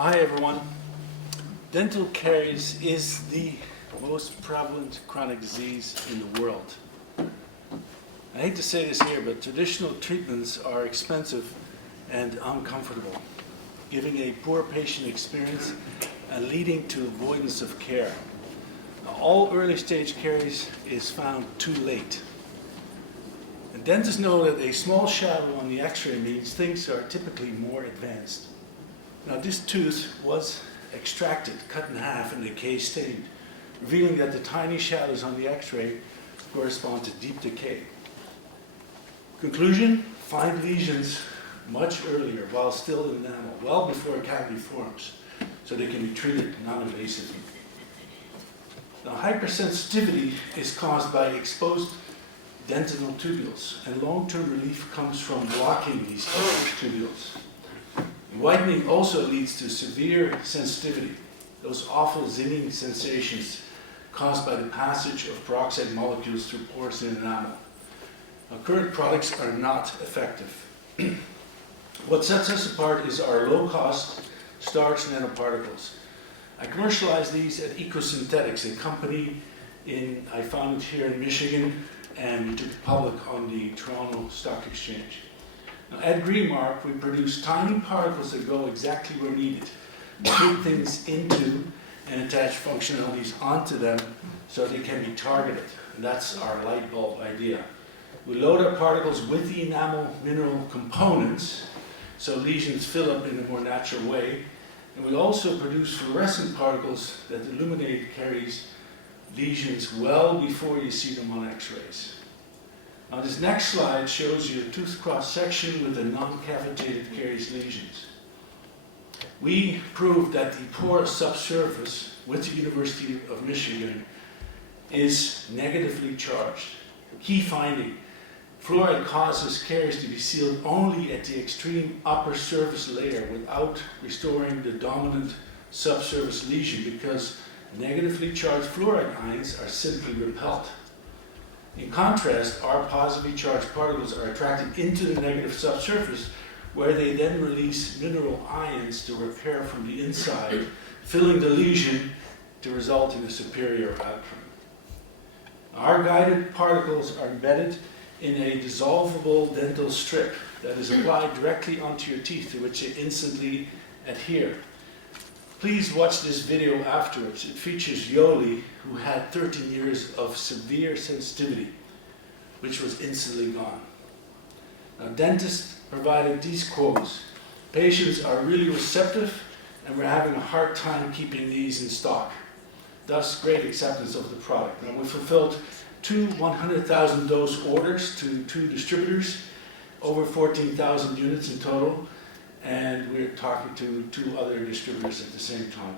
Hi everyone. Dental caries is the most prevalent chronic disease in the world. I hate to say this here, but traditional treatments are expensive and uncomfortable, giving a poor patient experience and leading to avoidance of care. Now, all early stage caries is found too late. And dentists know that a small shadow on the x-ray means things are typically more advanced. Now this tooth was extracted, cut in half and decay staged, revealing that the tiny shadows on the x-ray correspond to deep decay. Conclusion, find lesions much earlier while still in enamel, well before a cavity forms, so they can be treated non-invasively. Now hypersensitivity is caused by exposed dentinal tubules, and long-term relief comes from blocking these tubules. Whitening also leads to severe sensitivity, those awful zinging sensations caused by the passage of peroxide molecules through pores in enamel. Now, current products are not effective. What sets us apart is our low-cost starch nanoparticles. I commercialized these at Ecosynthetics, a company I founded here in Michigan, and we took it public on the Toronto Stock Exchange. Now, at Greenmark, we produce tiny particles that go exactly where needed. We put things into and attach functionalities onto them so they can be targeted. And that's our light bulb idea. We load our particles with the enamel mineral components so lesions fill up in a more natural way. And we also produce fluorescent particles that illuminate caries lesions well before you see them on x-rays. Now this next slide shows you a tooth cross-section with the non-cavitated caries lesions. We proved that the porous subsurface with the University of Michigan is negatively charged. Key finding, fluoride causes caries to be sealed only at the extreme upper surface layer without restoring the dominant subsurface lesion because negatively charged fluoride ions are simply repelled. In contrast, our positively charged particles are attracted into the negative subsurface where they then release mineral ions to repair from the inside, filling the lesion to result in a superior outcome. Our guided particles are embedded in a dissolvable dental strip that is applied directly onto your teeth, to which they instantly adhere. Please watch this video afterwards. It features Yoli, who had 13 years of severe sensitivity, which was instantly gone. Now, dentists provided these quotes. Patients are really receptive, and we're having a hard time keeping these in stock. Thus, great acceptance of the product. Now, we fulfilled two 100,000 dose orders to 2 distributors, over 14,000 units in total, and we're talking to 2 other distributors at the same time.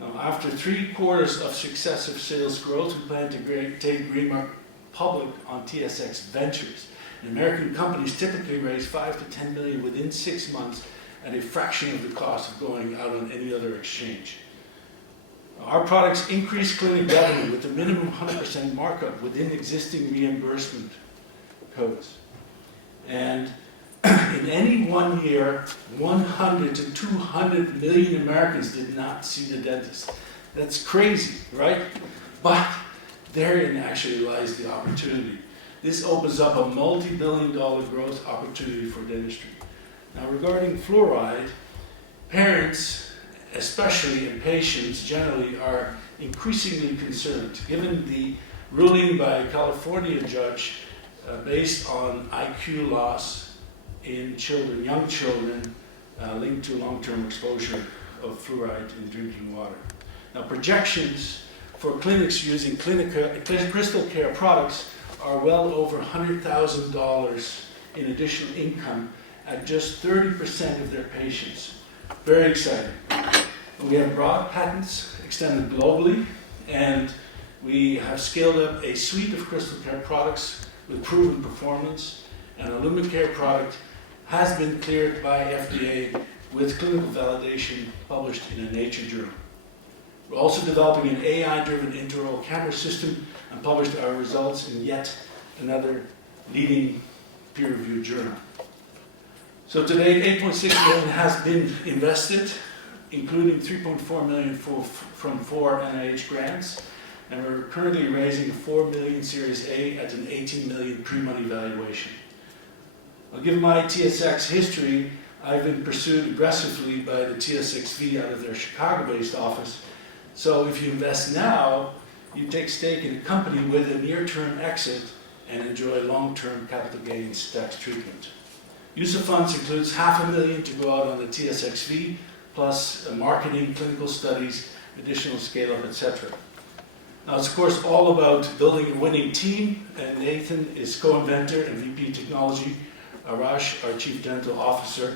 Now, after 3 quarters of successive sales growth, we plan to take Greenmark public on TSX Ventures. And American companies typically raise 5 to 10 million within 6 months at a fraction of the cost of going out on any other exchange. Our products increase clinic revenue with a minimum 100% markup within existing reimbursement codes. And in any one year, 100 to 200 million Americans did not see the dentist. That's crazy, right? But therein actually lies the opportunity. This opens up a multi-billion-dollar growth opportunity for dentistry. Now, regarding fluoride, parents, especially and patients generally, are increasingly concerned, given the ruling by a California judge based on IQ loss in children, young children, linked to long-term exposure of fluoride in drinking water. Now, projections for clinics using crystal care products are well over $100,000 in additional income at just 30% of their patients. Very exciting. We have broad patents extended globally, and we have scaled up a suite of crystal care products with proven performance, and our LumiCare product has been cleared by FDA with clinical validation published in a Nature journal. We're also developing an AI-driven intraoral camera system and published our results in yet another leading peer-reviewed journal. So today, $8.6 million has been invested including $3.4 million from 4 NIH grants, and we're currently raising a $4 million Series A at an $18 million pre-money valuation. Now, given my TSX history, I've been pursued aggressively by the TSXV out of their Chicago-based office. So if you invest now, you take stake in a company with a near-term exit and enjoy long-term capital gains tax treatment. Use of funds includes $500,000 to go out on the TSXV, plus marketing, clinical studies, additional scale-up, etc. Now, it's of course all about building a winning team, and Nathan is co-inventor and VP Technology, Arash, our Chief Dental Officer,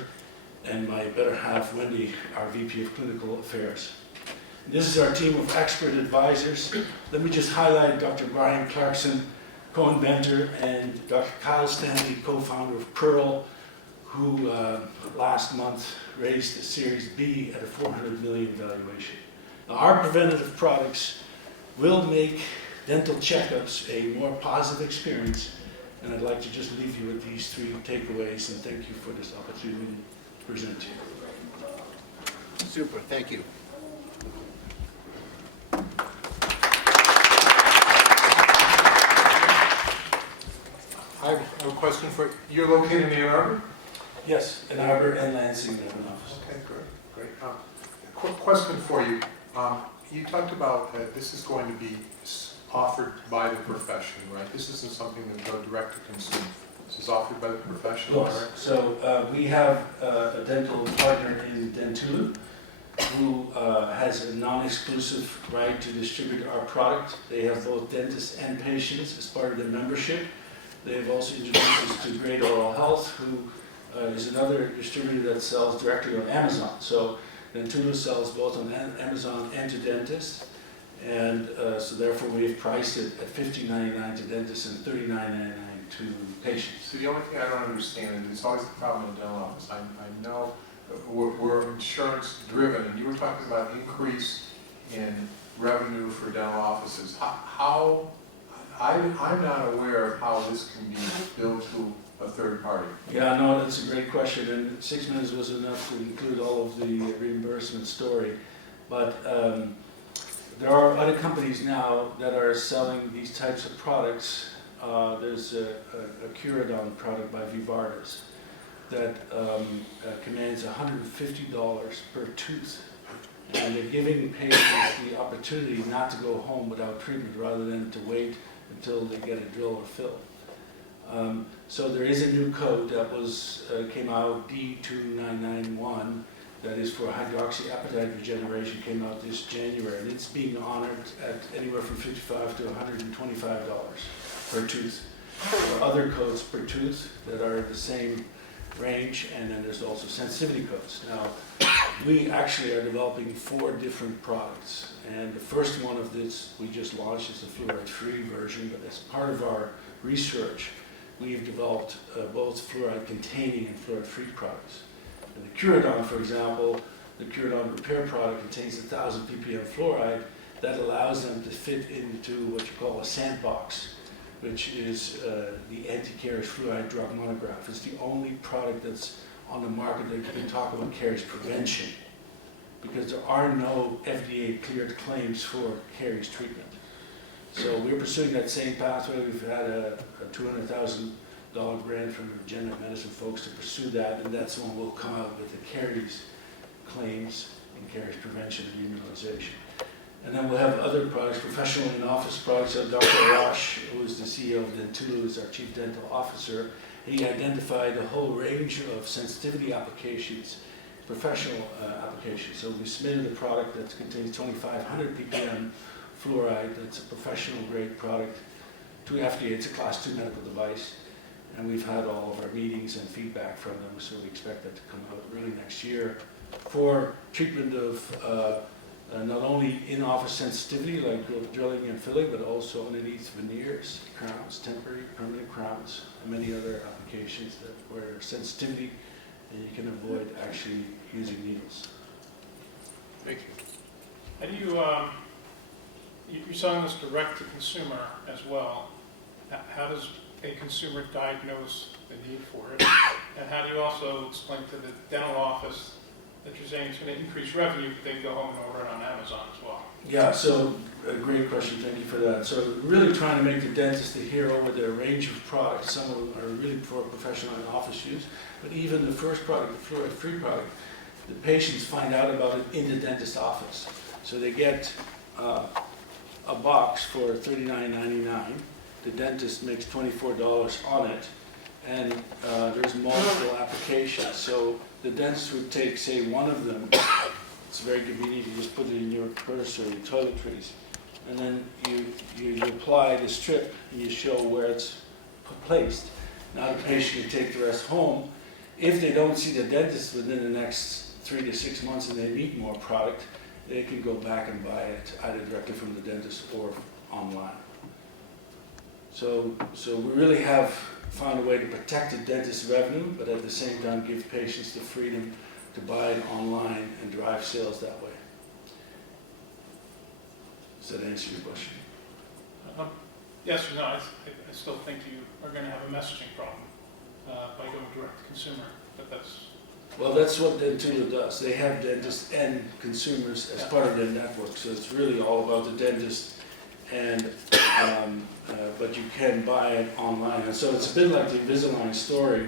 and my better half, Wendy, our VP of Clinical Affairs. This is our team of expert advisors. Let me just highlight Dr. Brian Clarkson, co-inventor, and Dr. Kyle Stanley, co-founder of Pearl, who last month raised a Series B at a $400 million valuation. Now, our preventative products will make dental checkups a more positive experience, and I'd like to just leave you with these 3 takeaways, and thank you for this opportunity to present to you. Super, thank you. I have a question for you. You're located in Ann Arbor? Yes, Ann Arbor and Lansing have an office. Okay, great. Quick question for you. You talked about this is going to be offered by the profession, right? This isn't something that will go direct to consumer. This is offered by the profession, Yes. right? So we have a dental partner in Dentulu who has a non-exclusive right to distribute our product. They have both dentists and patients as part of their membership. They've also introduced us to Great Oral Health, who is another distributor that sells directly on Amazon. So Dentulu sells both on Amazon and to dentists, and so therefore we've priced it at $50.99 to dentists and $39.99 to patients. So the only thing I don't understand, and it's always the problem in the dental office, I know we're insurance driven, and you were talking about increase in revenue for dental offices. I'm not aware of how this can be billed to a third party. Yeah, no, that's a great question, and 6 minutes was enough to include all of the reimbursement story. But there are other companies now that are selling these types of products. There's a Curadon product by Vivardis that commands $150 per tooth. And they're giving patients the opportunity not to go home without treatment rather than to wait until they get a drill or fill. So there is a new code that came out, D2991, that is for hydroxyapatite regeneration, came out this January, and it's being honored at anywhere from $55 to $125 per tooth. There are other codes per tooth that are the same range, and then there's also sensitivity codes. Now, we actually are developing 4 different products, and the first one of this we just launched is the fluoride-free version, but as part of our research, we've developed both fluoride-containing and fluoride-free products. And the Curadon, for example, the Curadon Repair product contains 1,000 ppm fluoride that allows them to fit into what you call a sandbox, which is the anti-caries fluoride drug monograph. It's the only product that's on the market that can talk about caries prevention, because there are no FDA-cleared claims for caries treatment. So we're pursuing that same pathway. We've had a $200,000 grant from regenerative medicine folks to pursue that, and that's when we'll come out with the caries claims and caries prevention and immunization. And then we'll have other products, professional and office products. So Dr. Arash, who is the CEO of Dentulu, is our Chief Dental Officer. He identified a whole range of sensitivity applications, professional applications. So we submitted a product that contains 2,500 ppm fluoride. That's a professional grade product to FDA. It's a class 2 medical device. And we've had all of our meetings and feedback from them, so we expect that to come out early next year for treatment of not only in-office sensitivity like drilling and filling, but also underneath veneers, crowns, temporary, permanent crowns, and many other applications where sensitivity, and you can avoid actually using needles. Thank you. How do you're selling this direct to consumer as well. How does a consumer diagnose the need for it? And how do you also explain to the dental office that you're saying it's going to increase revenue, but they go home and order it on Amazon as well. Yeah, so a great question, thank you for that. So really trying to make the dentist adhere over their range of products. Some of them are really for professional and office use, but even the first product, the fluoride-free product, the patients find out about it in the dentist office. So they get a box for $39.99. The dentist makes $24 on it, and there's multiple applications. So the dentist would take, say, one of them. It's very convenient. You just put it in your purse or your toiletries, and then you apply the strip and you show where it's placed. Now the patient can take the rest home. If they don't see the dentist within the next 3 to 6 months and they need more product, they can go back and buy it either directly from the dentist or online. So we really have found a way to protect the dentist's revenue, but at the same time give patients the freedom to buy it online and drive sales that way. Does that answer your question? Yes or no? I still think you are going to have a messaging problem by going direct to consumer, but that's... Well, that's what Dentulo does. They have dentists and consumers as part of their network, so it's really all about the dentist, and but you can buy it online. And so it's a bit like the Invisalign story.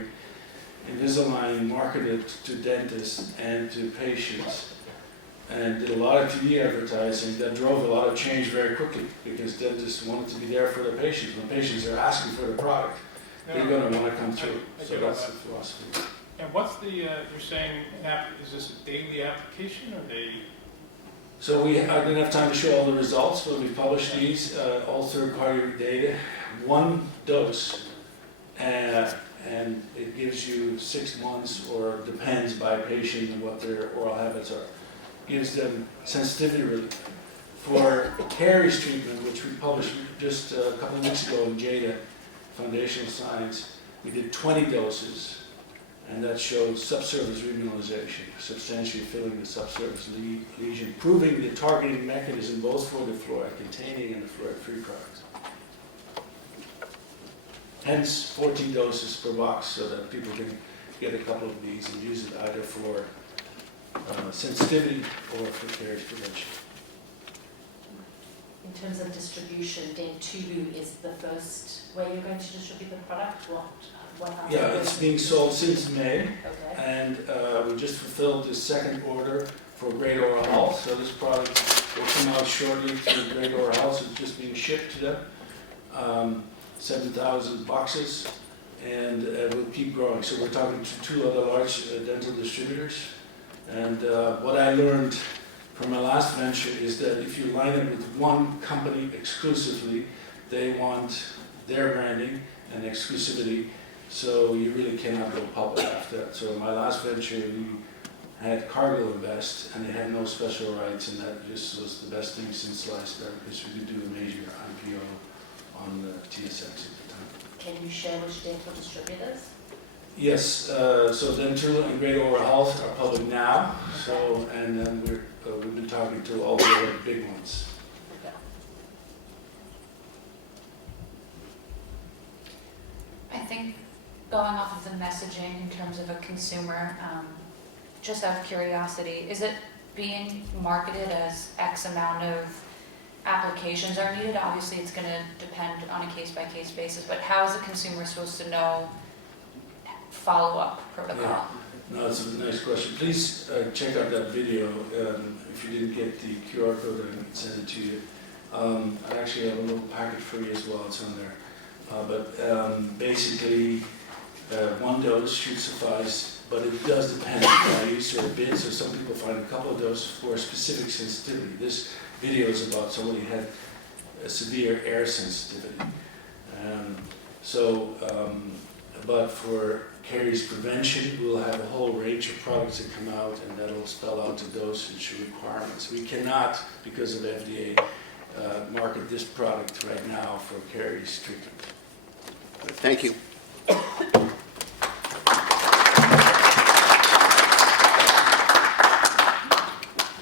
Invisalign marketed to dentists and to patients and did a lot of TV advertising that drove a lot of change very quickly because dentists wanted to be there for their patients. When patients are asking for the product, they're going to want to come through. So that's the philosophy. And what's the, you're saying, is this a daily application or they? So I didn't have time to show all the results, but we published these, all third-party data, one dose, and it gives you 6 months, or depends by patient and what their oral habits are. Gives them sensitivity relief. For caries treatment, which we published just a couple of weeks ago in JADA, Foundational Science, we did 20 doses, and that showed subsurface remineralization, substantially filling the subsurface lesion, proving the targeting mechanism both for the fluoride-containing and the fluoride-free products. Hence, 14 doses per box so that people can get a couple of these and use it either for sensitivity or for caries prevention. In terms of distribution, Dentulo is the first way you're going to distribute the product? Yeah, it's being sold since May, Okay. and we just fulfilled the second order for Great Oral Health. So this product will come out shortly to Great Oral Health. So it's just being shipped to them. 7,000 boxes, and we'll keep growing. So we're talking to 2 other large dental distributors. And what I learned from my last venture is that if you line up with one company exclusively, they want their branding and exclusivity, so you really cannot go public after that. So in my last venture, we had Cargill invest, and they had no special rights, and that just was the best thing since sliced bread, because we could do a major IPO on the TSX at the time. Can you share which dental distributors? Yes, so Dentulo and Great Oral Health are public now, so, and then we've been talking to all the other big ones. I think going off of the messaging in terms of a consumer, just out of curiosity, is it being marketed as X amount of applications are needed? Obviously, it's going to depend on a case-by-case basis, but how is the consumer supposed to know follow-up protocol? Yeah. No, it's a nice question. Please check out that video. If you didn't get the QR code, I can send it to you. I actually have a little packet for you as well. It's on there. But basically, one dose should suffice, but it does depend on use or a bit. So some people find a couple of doses for specific sensitivity. This video is about somebody who had a severe air sensitivity. But for caries prevention, we'll have a whole range of products that come out, and that'll spell out the dosage requirements. We cannot, because of FDA, market this product right now for caries treatment. Thank you.